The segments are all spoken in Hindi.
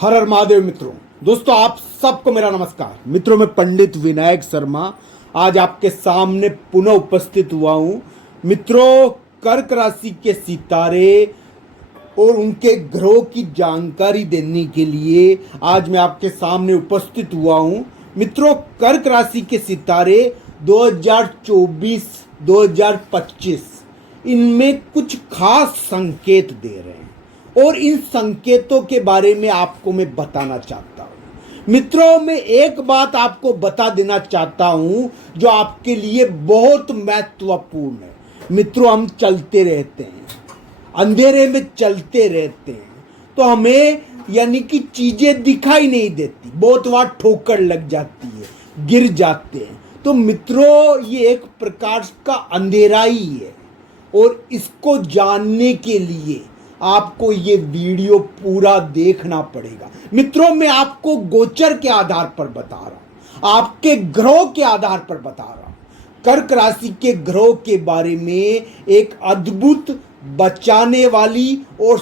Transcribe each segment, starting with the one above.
हर हर महादेव मित्रों। दोस्तों आप सबको मेरा नमस्कार। मित्रों मैं पंडित विनायक शर्मा आज आपके सामने पुनः उपस्थित हुआ हूं। मित्रों कर्क राशि के सितारे और उनके ग्रहों की जानकारी देने के लिए आज मैं आपके सामने उपस्थित हुआ हूं। मित्रों कर्क राशि के सितारे 2024-2025 इनमें कुछ खास संकेत दे रहे हैं और इन संकेतों के बारे में आपको मैं बताना चाहता हूं। मित्रों मैं एक बात आपको बता देना चाहता हूं जो आपके लिए बहुत महत्वपूर्ण है। मित्रों हम चलते रहते हैं, अंधेरे में चलते रहते हैं तो हमें यानी कि चीजें दिखाई नहीं देती, बहुत बार ठोकर लग जाती है, गिर जाते हैं। तो मित्रों ये एक प्रकार का अंधेरा ही है और इसको जानने के लिए आपको ये वीडियो पूरा देखना पड़ेगा। मित्रों मैं आपको गोचर के आधार पर बता रहा हूं, आपके ग्रहों के आधार पर बता रहा हूं। कर्क राशि के ग्रहों के बारे में एक अद्भुत बचाने वाली और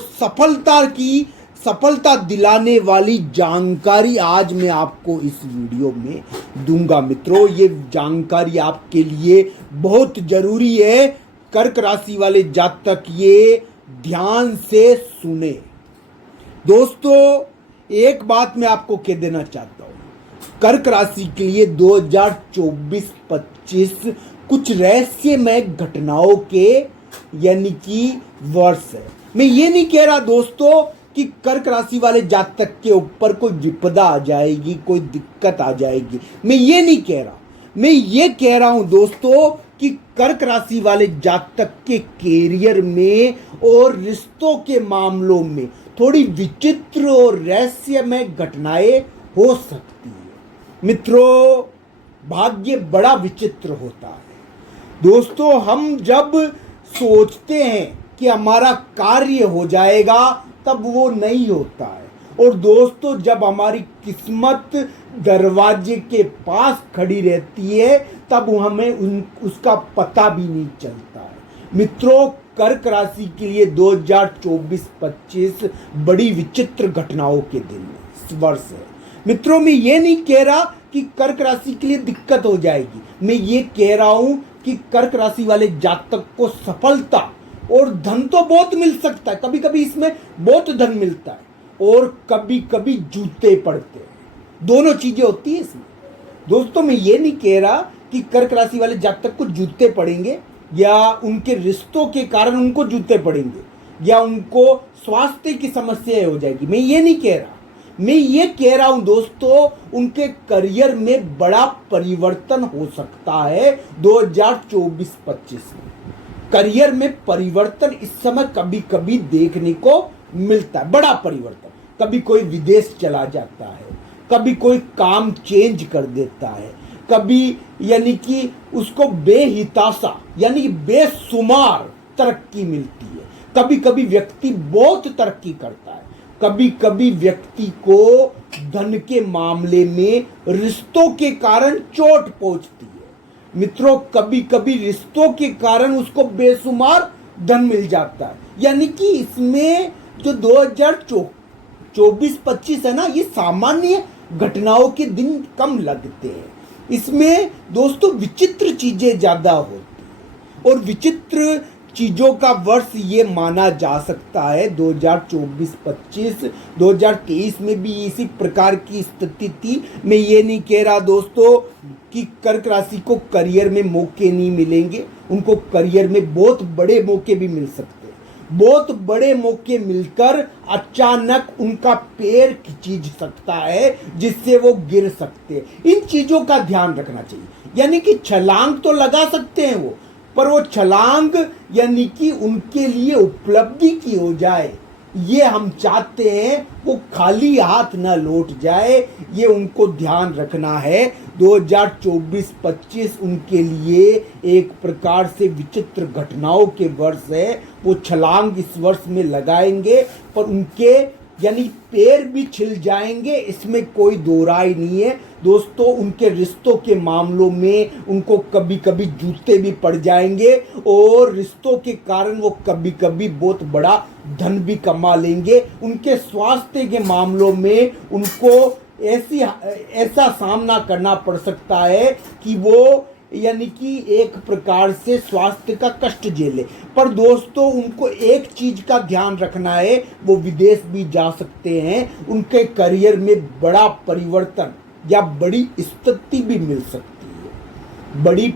सफलता दिलाने वाली जानकारी आज मैं आपको इस वीडियो में दूंगा। मित्रों ये जानकारी आपके लिए बहुत जरूरी है। कर्क राशि वाले जातक ये ध्यान से सुने। दोस्तों एक बात मैं आपको कह देना चाहता हूं, कर्क राशि के लिए 2024-25 कुछ रहस्यमय घटनाओं के यानी कि वर्ष है। मैं ये नहीं कह रहा दोस्तों कि कर्क राशि वाले जातक के ऊपर कोई विपदा आ जाएगी, कोई दिक्कत आ जाएगी, मैं ये नहीं कह रहा। मैं ये कह रहा हूं दोस्तों कि कर्क राशि वाले जातक के कैरियर में और रिश्तों के मामलों में थोड़ी विचित्र और रहस्यमय घटनाएं हो सकती है। मित्रों भाग्य बड़ा विचित्र होता है। दोस्तों हम जब सोचते हैं कि हमारा कार्य हो जाएगा तब वो नहीं होता है और दोस्तों जब हमारी किस्मत दरवाजे के पास खड़ी रहती है तब हमें उसका पता भी नहीं चलता है। मित्रों कर्क राशि के लिए 2024-25 बड़ी विचित्र घटनाओं के दिन वर्ष है। मित्रों मैं ये नहीं कह रहा कि कर्क राशि के लिए दिक्कत हो जाएगी, मैं ये कह रहा हूं कि कर्क राशि वाले जातक को सफलता और धन तो बहुत मिल सकता है, कभी कभी इसमें बहुत धन मिलता है और कभी कभी जूते पड़ते हैं, दोनों चीजें होती है इसमें। दोस्तों मैं ये नहीं कह रहा कि कर्क राशि वाले जातक को जूते पड़ेंगे या उनके रिश्तों के कारण उनको जूते पड़ेंगे या उनको स्वास्थ्य की समस्या हो जाएगी, मैं ये नहीं कह रहा। मैं ये कह रहा हूं दोस्तों उनके करियर में बड़ा परिवर्तन हो सकता है 2024-25 में। करियर में परिवर्तन इस समय कभी कभी देखने को मिलता है, बड़ा परिवर्तन। कभी कोई विदेश चला जाता है, कभी कोई काम चेंज कर देता है, कभी यानी कि उसको बेहिताशा यानी कि बेशुमार तरक्की मिलती है। कभी कभी व्यक्ति बहुत तरक्की करता है, कभी कभी व्यक्ति को धन के मामले में रिश्तों के कारण चोट पहुंचती है। मित्रों कभी कभी रिश्तों के कारण उसको बेशुमार धन मिल जाता है। यानी कि इसमें जो 2024-25 है ना, ये सामान्य घटनाओं के दिन कम लगते हैं। इसमें दोस्तों विचित्र चीजें ज्यादा होती हैं और विचित्र चीजों का वर्ष ये माना जा सकता है 2024-25। 2023 में भी इसी प्रकार की स्थिति थी। मैं ये नहीं कह रहा दोस्तों कि कर्क राशि को करियर में मौके नहीं मिलेंगे, उनको करियर में बहुत बड़े मौके भी मिल सकते हैं। बहुत बड़े मौके मिलकर अचानक उनका पैर खींच सकता है जिससे वो गिर सकते हैं। इन चीजों का ध्यान रखना चाहिए। यानी कि छलांग तो लगा सकते हैं वो, पर वो छलांग यानी कि उनके लिए उपलब्धि की हो जाए, ये हम चाहते हैं। वो खाली हाथ ना लौट जाए, ये उनको ध्यान रखना है। 2024-25 उनके लिए एक प्रकार से विचित्र घटनाओं के वर्ष है। वो छलांग इस वर्ष में लगाएंगे पर उनके यानी पैर भी छिल जाएंगे, इसमें कोई दो राय नहीं है दोस्तों। उनके रिश्तों के मामलों में उनको कभी कभी जूते भी पड़ जाएंगे और रिश्तों के कारण वो कभी कभी बहुत बड़ा धन भी कमा लेंगे। उनके स्वास्थ्य के मामलों में उनको ऐसा सामना करना पड़ सकता है कि वो यानी कि एक प्रकार से स्वास्थ्य का कष्ट झेले। पर दोस्तों उनको एक चीज का ध्यान रखना है, वो विदेश भी जा सकते हैं, उनके करियर में बड़ा परिवर्तन या बड़ी स्थिति भी मिल सकती है,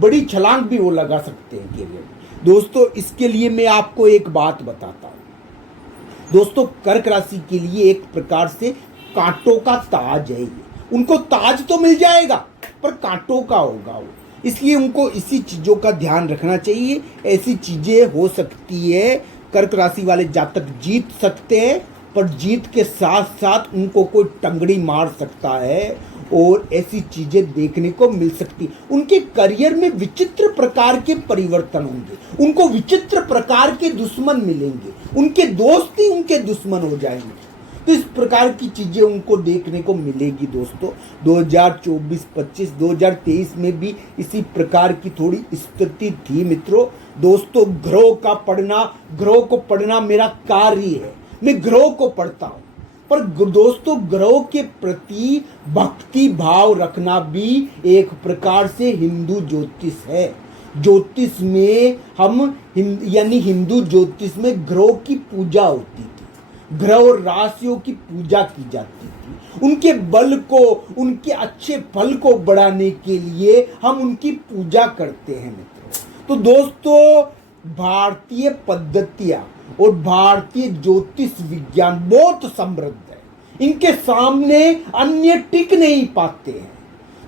बड़ी छलांग भी वो लगा सकते हैं करियर में। दोस्तों इसके लिए मैं आपको एक बात बताता हूँ दोस्तों, कर्क राशि के लिए एक प्रकार से कांटों का ताज है ये। उनको ताज तो मिल जाएगा पर कांटों का होगा वो, इसलिए उनको इसी चीजों का ध्यान रखना चाहिए। ऐसी चीजें हो सकती है, कर्क राशि वाले जातक जीत सकते हैं पर जीत के साथ साथ उनको कोई टंगड़ी मार सकता है और ऐसी चीजें देखने को मिल सकती। उनके करियर में विचित्र प्रकार के परिवर्तन होंगे, उनको विचित्र प्रकार के दुश्मन मिलेंगे, उनके दोस्त ही उनके दुश्मन हो जाएंगे। तो इस प्रकार की चीजें उनको देखने को मिलेगी दोस्तों। 2024-25 2023 में भी इसी प्रकार की थोड़ी स्थिति थी मित्रों। दोस्तों ग्रहों को पढ़ना मेरा कार्य है, मैं ग्रहों को पढ़ता हूं, पर दोस्तों ग्रहों के प्रति भक्ति भाव रखना भी एक प्रकार से हिंदू ज्योतिष है। ज्योतिष में हिंदू ज्योतिष में ग्रहों की पूजा होती थी, ग्रह और राशियों की पूजा की जाती थी। उनके बल को, उनके अच्छे फल को बढ़ाने के लिए हम उनकी पूजा करते हैं मित्रों। तो दोस्तों भारतीय पद्धतियां और भारतीय ज्योतिष विज्ञान बहुत समृद्ध है, इनके सामने अन्य टिक नहीं पाते हैं।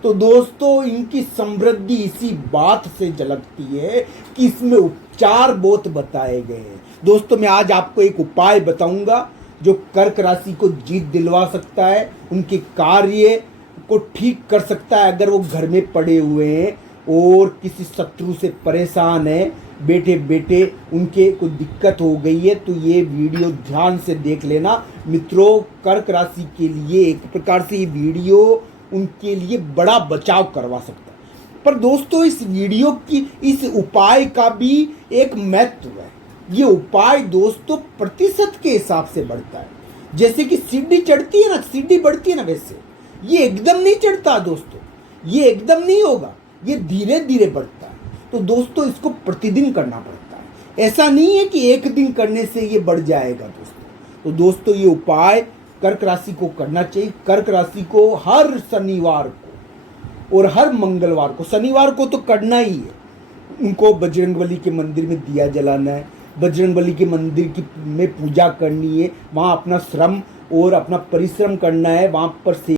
तो दोस्तों इनकी समृद्धि इसी बात से झलकती है कि इसमें उपचार बहुत बताए गए हैं। दोस्तों मैं आज आपको एक उपाय बताऊंगा जो कर्क राशि को जीत दिलवा सकता है, उनके कार्य को ठीक कर सकता है। अगर वो घर में पड़े हुए हैं और किसी शत्रु से परेशान है, बैठे उनके कोई दिक्कत हो गई है, तो ये वीडियो ध्यान से देख लेना मित्रों। कर्क राशि के लिए एक प्रकार से ये वीडियो उनके लिए बड़ा बचाव करवा सकता है। पर दोस्तों इस उपाय का भी एक महत्व है। ये उपाय दोस्तों प्रतिशत के हिसाब से बढ़ता है। जैसे कि सीढ़ी चढ़ती है ना, सीढ़ी बढ़ती है ना, वैसे ये एकदम नहीं चढ़ता दोस्तों, ये एकदम नहीं होगा, ये धीरे धीरे बढ़ता है। तो दोस्तों इसको प्रतिदिन करना पड़ता है, ऐसा नहीं है कि एक दिन करने से ये बढ़ जाएगा दोस्तों। तो दोस्तों ये उपाय कर्क राशि को करना चाहिए। कर्क राशि को हर शनिवार को और हर मंगलवार को, शनिवार को तो करना ही है, उनको बजरंगबली के मंदिर में दिया जलाना है, बजरंगबली के मंदिर में पूजा करनी है, वहाँ अपना श्रम और अपना परिश्रम करना है, वहाँ पर